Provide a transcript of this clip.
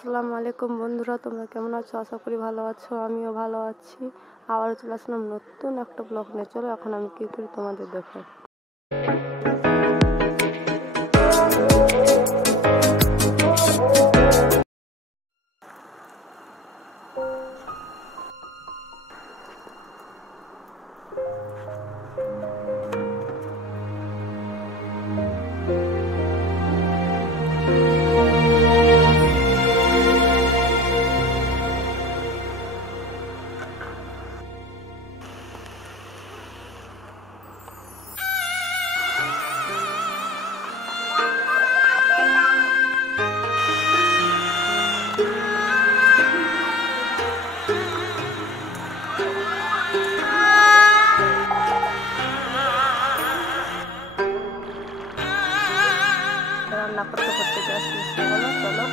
আসসালামু আলাইকুম বন্ধুরা, তোমরা কেমন আছো? আশা করি ভালো আছো। আমিও ভালো আছি। আবারও চলে আসলাম নতুন একটা ব্লগ নিয়ে। চলো এখন আমি কি করি তোমাদের দেখাই। রান্না করতে করতে গ্যাস মিশিয়ে গেল। চলো